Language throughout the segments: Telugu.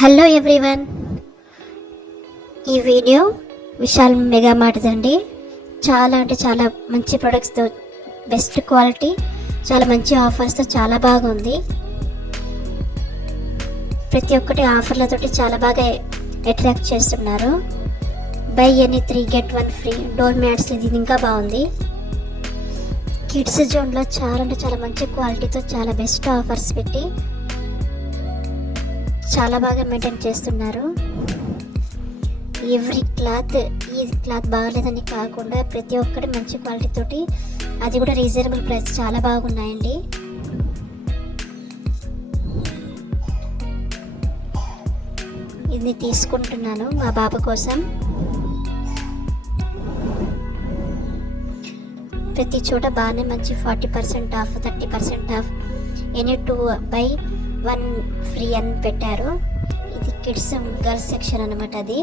హలో ఎవ్రీవన్, ఈ వీడియో విశాల్ మెగా మార్ట్దండి. చాలా అంటే చాలా మంచి ప్రొడక్ట్స్తో, బెస్ట్ క్వాలిటీ, చాలా మంచి ఆఫర్స్తో చాలా బాగుంది. ప్రతి ఒక్కటి ఆఫర్లతోటి చాలా బాగా అట్రాక్ట్ చేస్తున్నారు. By any 3 get 1 free door mats, ఇది ఇంకా బాగుంది. కిడ్స్ జోన్లో చాలా అంటే చాలా మంచి క్వాలిటీతో చాలా బెస్ట్ ఆఫర్స్ పెట్టి చాలా బాగా మెయింటైన్ చేస్తున్నారు. ఎవ్రీ క్లాత్, ఈ క్లాత్ బాగలేదని కాకుండా ప్రతి ఒక్కటి మంచి క్వాలిటీ తోటి, అది కూడా రీజనబుల్ ప్రైస్, చాలా బాగున్నాయండి. ఇది తీసుకుంటున్నాను మా బాబు కోసం. ప్రతి చోట బాగానే మంచి 40% of, 30% of, any 2 buy 1 free అని పెట్టారు. ఇది కిడ్స్ గర్ల్స్ సెక్షన్ అన్నమాట. అది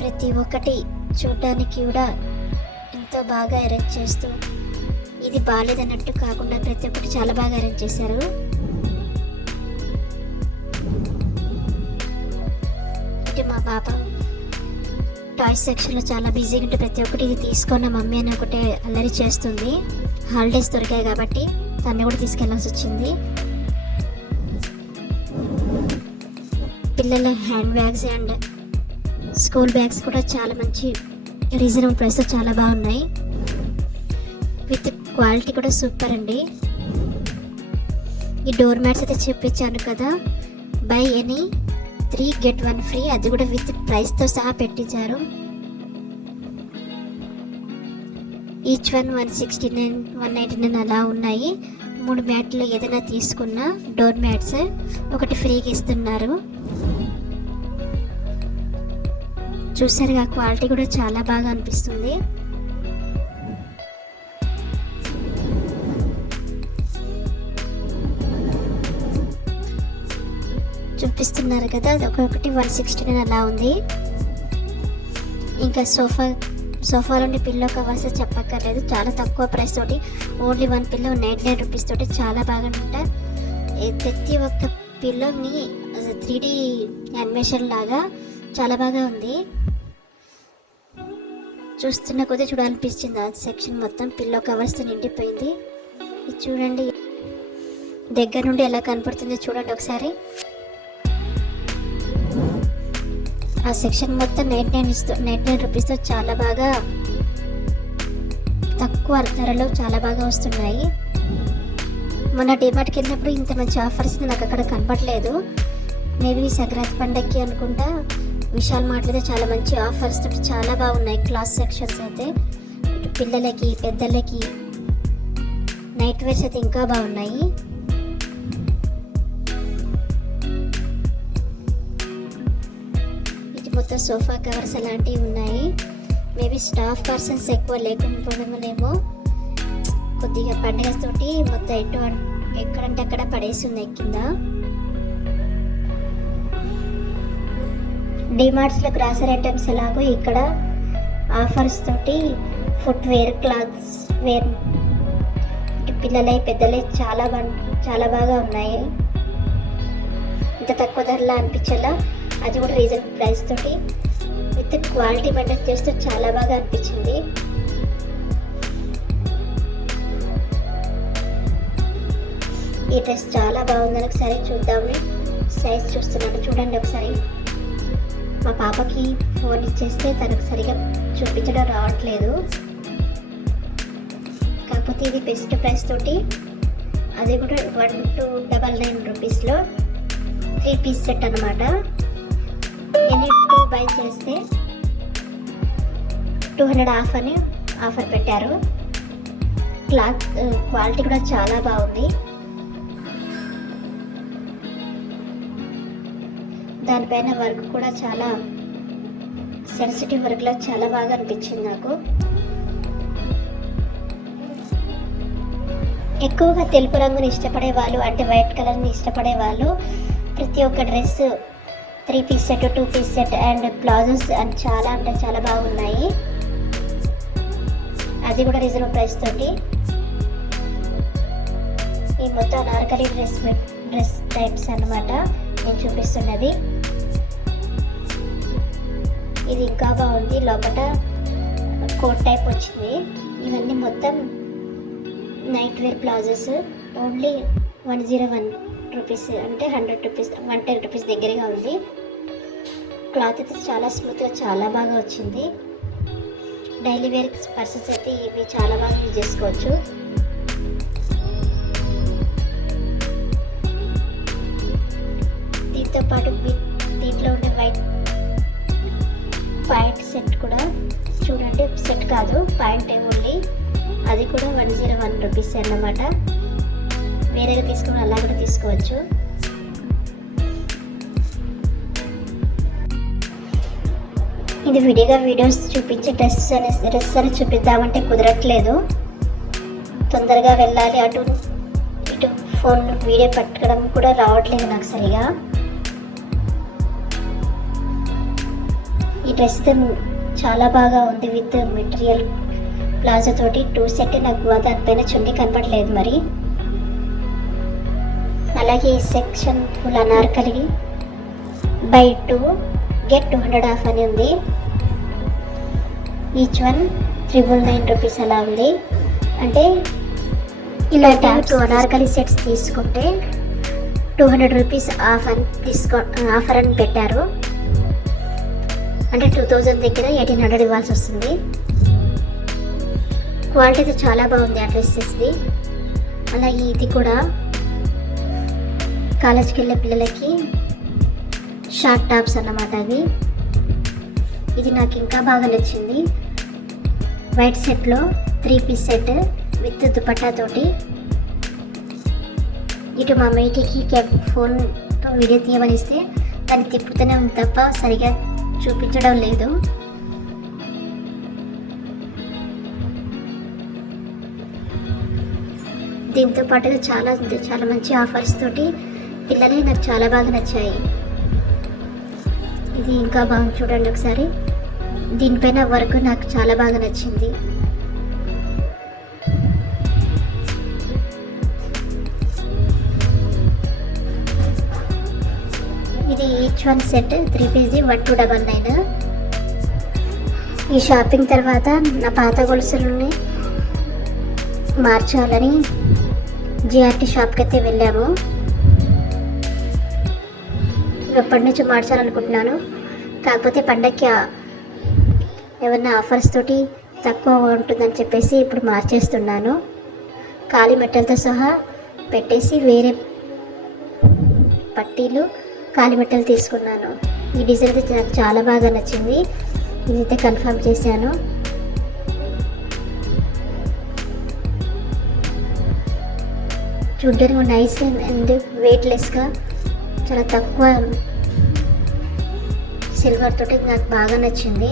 ప్రతి ఒక్కటి చూడడానికి కూడా ఎంతో బాగా అరేంజ్ చేస్తూ, ఇది బాగాలేదన్నట్టు కాకుండా ప్రతి ఒక్కటి చాలా బాగా అరేంజ్ చేశారు. ఇది మా పాప టాయ్స్ సెక్షన్లో చాలా బిజీగా ఉంటే ప్రతి ఒక్కటి ఇది తీసుకున్న మమ్మీ అని ఒకటే అల్లరి చేస్తుంది. హాలిడేస్ దొరికాయి కాబట్టి తను కూడా తీసుకెళ్లాల్సి వచ్చింది. పిల్లల hand bags and school bags కూడా చాలా మంచి రీజనబుల్ ప్రైస్తో చాలా బాగున్నాయి. విత్ క్వాలిటీ కూడా సూపర్ అండి. ఈ డోర్ మ్యాట్స్ అయితే చూపించాను కదా, బై ఎనీ 3 get 1 ఫ్రీ, అది కూడా విత్ ప్రైస్తో సహా పెట్టించారు. ఈచ్ వన్ 169, 199 అలా ఉన్నాయి. 3 మ్యాట్లు ఏదైనా తీసుకున్నా డోర్ మ్యాట్స్ ఒకటి ఫ్రీగా ఇస్తున్నారు. చూసారుగా, క్వాలిటీ కూడా చాలా బాగా అనిపిస్తుంది. చూపిస్తున్నారు కదా, ఒక్కొక్కటి 169 అలా ఉంది. ఇంకా సోఫా నుండి పిల్లో కవర్స్ చెప్పక్కర్లేదు, చాలా తక్కువ ప్రైస్ తోటి, ఓన్లీ 1 పిల్లో 99 రూపీస్ తోటి చాలా బాగా ఉంటాయి. ప్రతి ఒక్క పిల్లోని 3D యానిమేషన్ లాగా చాలా బాగా ఉంది. చూస్తున్న కొద్దీ చూడాలనిపించింది. ఆ సెక్షన్ మొత్తం పిల్లో కవర్స్తో నిండిపోయింది. ఇది చూడండి, దగ్గర నుండి ఎలా కనపడుతుందో చూడండి ఒకసారి. ఆ సెక్షన్ మొత్తం 99 రూపీస్తో చాలా బాగా తక్కువ ధరలో చాలా బాగా వస్తున్నాయి. మొన్న డిమార్ట్కి వెళ్ళినప్పుడు ఇంత మంచి ఆఫర్స్ నాకు అక్కడ కనపడలేదు. మేబీ సంక్రాంతి పండగకి అనుకుంటా. విశాల్ మార్ట్లో అయితే చాలా మంచి ఆఫర్స్ తోటి చాలా బాగున్నాయి. క్లాస్ సెక్షన్స్ అయితే పిల్లలకి, పెద్దలకి, నైట్ వేర్స్ అయితే ఇంకా బాగున్నాయి. మొత్తం సోఫా కవర్స్ అలాంటివి ఉన్నాయి. మేబీ స్టాఫ్ పర్సన్స్ ఎక్కువ లేకపోవడమేమో, కొద్దిగా పండుగ తోటి మొత్తం ఎక్కడంటే అక్కడ పడేసి ఉన్నాయి కింద. డిమార్ట్స్లో గ్రాసరీ ఐటమ్స్ ఎలాగో ఇక్కడ ఆఫర్స్ తోటి ఫుట్వేర్, క్లాత్స్ వేర్, పిల్లలై పెద్దలై చాలా బాగా ఉన్నాయి. ఇంత తక్కువ ధరలా అనిపించేలా, అది కూడా రీజనబుల్ ప్రైస్ తోటి విత్ క్వాలిటీ మెయింటైన్ చేస్తూ చాలా బాగా అనిపించింది. ఈ డ్రెస్ చాలా బాగుందని ఒకసారి చూద్దామని సైజ్ చూస్తున్నాను. చూడండి ఒకసారి. మా పాపకి ఫోన్ ఇచ్చేస్తే తనకు సరిగా చూపించడం రావట్లేదు. కాకపోతే ఇది బెస్ట్ ప్రైస్ తోటి, అది కూడా 1299 రూపీస్లో 3 పీస్ సెట్ అన్నమాట. ఎనీ 2 బై చేస్తే 200 ఆఫ్ అని ఆఫర్ పెట్టారు. క్లాత్ క్వాలిటీ కూడా చాలా బాగుంది. దానిపైన వర్క్ కూడా చాలా సెన్సిటివ్ వర్క్లో చాలా బాగా అనిపించింది నాకు. ఎక్కువగా తెలుపు రంగుని ఇష్టపడే వాళ్ళు, అంటే వైట్ కలర్ని ఇష్టపడే వాళ్ళు, ప్రతి ఒక్క dress 3 piece set, 2 piece set and palazzos అని చాలా అంటే చాలా బాగున్నాయి. అది కూడా రీజనబుల్ ప్రైస్ తోటి. ఈ మొత్తం అనార్కలి డ్రెస్ టైప్స్ అన్నమాట నేను చూపిస్తున్నది. ఇది ఇంకా బాగుంది, లోపల కోట్ టైప్ వచ్చింది. ఇవన్నీ మొత్తం night wear palazzos. Only 101 rupees, అంటే 100 రూపీస్ 110 రూపీస్ దగ్గరగా ఉంది. క్లాత్ అయితే చాలా స్మూత్గా చాలా బాగా వచ్చింది. డైలీ వేర్ పర్సెస్ అయితే ఇవి చాలా బాగా యూజ్ చేసుకోవచ్చు. దీంతో పాటు దీంట్లో ఉండే వైట్ పాయింట్ సెట్ కూడా చూడండి, సెట్ కాదు పాయింట్ ఓన్లీ, అది కూడా 101 రూపీస్ అన్నమాట. వేరేగా తీసుకుని అలా కూడా తీసుకోవచ్చు. ఇది విడిగా వీడియోస్ చూపించి డ్రెస్ అని చూపిద్దామంటే కుదరట్లేదు. తొందరగా వెళ్ళాలి, అటు ఇటు ఫోన్ వీడియో పట్టుకోవడం కూడా రావట్లేదు నాకు సరిగా. ఈ డ్రెస్ చాలా బాగా ఉంది, విత్ మెటీరియల్ ప్లాజో తోటి 2 సెట్. నాకు దానిపైన చున్నీ కనపడలేదు మరి. అలాగే ఈ section full Anarkali by 2 get 200 of అని ఉంది. ఈచ్ వన్ 399 రూపీస్ అలా ఉంది. అంటే ఇలా 2 అనార్కలి సెట్స్ తీసుకుంటే 200 రూపీస్ ఆఫర్ అని పెట్టారు. అంటే 2000 దగ్గర 1800 ఇవ్వాల్సి వస్తుంది. క్వాలిటీ అయితే చాలా బాగుంది ఆ డ్రెస్సెస్ది. అలాగే ఇది కూడా కాలేజ్కి వెళ్ళే పిల్లలకి షార్ట్ టాప్స్ అన్నమాట అవి. ఇది నాకు ఇంకా బాగా నచ్చింది. వైట్ సెట్లో 3 పీస్ సెట్ విత్ దుపట్టా తోటి. ఇటు మా మేటికి ఫోన్తో వీడియో తీయమనిస్తే దాన్ని తిప్పుతూనే ఉంది తప్ప సరిగా చూపించడం లేదు. దీంతో పాటుగా చాలా మంచి ఆఫర్స్ తోటి పిల్లలే నాకు చాలా బాగా నచ్చాయి. ఇది ఇంకా బాగుంది చూడండి ఒకసారి. దీనిపైన వర్క్ నాకు చాలా బాగా నచ్చింది. ఇది ఈచ్ వన్ సెట్ 3 పీస్ది 1299. ఈ షాపింగ్ తర్వాత నా పాత గొలుసులని మార్చాలని జిఆర్టీ షాప్కి అయితే వెళ్ళాము. ఎప్పటి నుంచి మార్చాలనుకుంటున్నాను, కాకపోతే పండగకి ఏమన్నా ఆఫర్స్ తోటి తక్కువ ఉంటుందని చెప్పేసి ఇప్పుడు మార్చేస్తున్నాను. కాలి మెట్టలతో సహా పెట్టేసి వేరే పట్టీలు కాలి మెట్టలు తీసుకున్నాను. ఈ డిజైన్ అయితే నాకు చాలా బాగా నచ్చింది. ఇదైతే కన్ఫర్మ్ చేశాను. చూడడానికి నైస్ అండ్ వెయిట్లెస్గా చాలా తక్కువ సిల్వర్ తోటి నాకు బాగా నచ్చింది.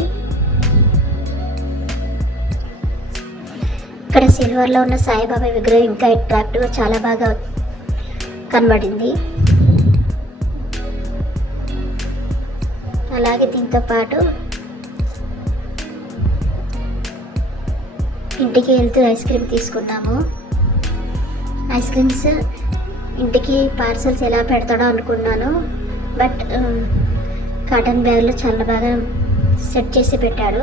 ఇక్కడ సిల్వర్లో ఉన్న సాయిబాబా విగ్రహం ఇంకా అట్రాక్టివ్గా చాలా బాగా కనబడింది. అలాగే దీంతో పాటు ఇంటికి వెళ్తూ ఐస్ క్రీమ్ తీసుకున్నాము. ఐస్ క్రీమ్స్ ఇంటికి పార్సల్స్ ఎలా పెడతాడో అనుకున్నాను, బట్ కాటన్ బ్యాగ్లో చాలా బాగా సెట్ చేసి పెట్టాడు.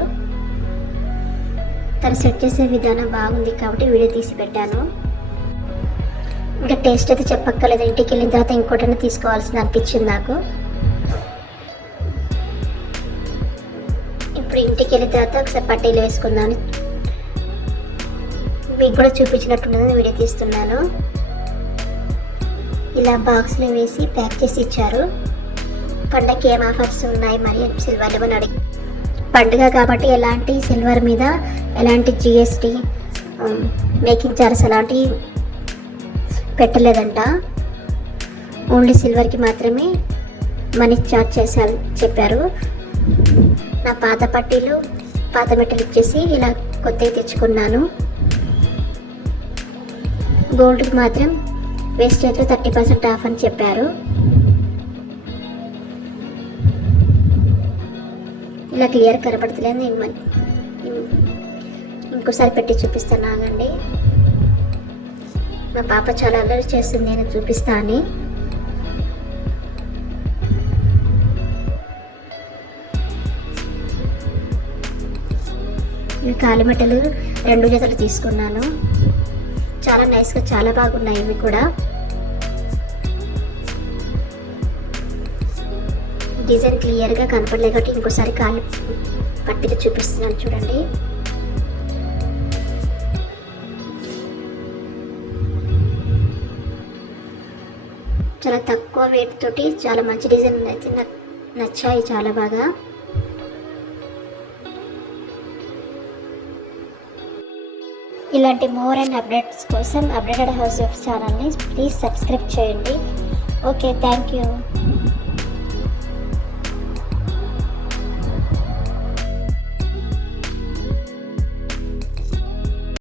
తను సెట్ చేసే విధానం బాగుంది కాబట్టి వీడియో తీసి పెట్టాను. ఇంకా టేస్ట్ అయితే చెప్పక్కర్లేదు, ఇంటికి వెళ్ళిన తర్వాత ఇంకోటైనా తీసుకోవాల్సింది అనిపించింది నాకు. ఇప్పుడు ఇంటికి వెళ్ళిన తర్వాత ఒకసారి పట్టీలు వేసుకుందామని మీకు కూడా చూపించినట్టున్నది వీడియో తీస్తున్నాను. ఇలా బాక్స్లో వేసి ప్యాక్ చేసి ఇచ్చారు. పండగకి ఏం ఆఫర్స్ ఉన్నాయి మరి సిల్వర్ అని అడిగి, పండుగ కాబట్టి ఎలాంటి సిల్వర్ మీద ఎలాంటి జిఎస్టీ మేకింగ్ చార్జెస్ అలాంటివి పెట్టలేదంట. ఓన్లీ సిల్వర్కి మాత్రమే మనీ చార్జ్ చేశారు చెప్పారు. నా పాత పట్టీలు పాత మెట్టలు ఇచ్చేసి ఇలా కొత్తవి తెచ్చుకున్నాను. గోల్డ్కి మాత్రం వేస్టేజ్లో 30% ఆఫ్ అని చెప్పారు. ఇలా క్లియర్ కనపడతలేదు. ఇంకోసారి పెట్టి చూపిస్తాను ఆగండి. మా పాప చాలా అల్లరి చేస్తుంది, నేను చూపిస్తా అని. ఇవి కాలిమెట్టలు 2 జతలు తీసుకున్నాను. చాలా నైస్గా, చాలా బాగున్నాయి ఇవి కూడా. డిజైన్ క్లియర్గా కనపడలేదు కాబట్టి ఇంకోసారి కాలి పట్టిగా చూపిస్తున్నాను చూడండి. చాలా తక్కువ వెయిట్ తోటి చాలా మంచి డిజైన్ అయితే నాకు నచ్చాయి చాలా బాగా. ఇలాంటి మోర్ అండ్ అప్డేట్స్ కోసం అప్డేటెడ్ హౌస్ ఆఫ్ ఛానల్ని ప్లీజ్ సబ్స్క్రైబ్ చేయండి. Okay, thank you.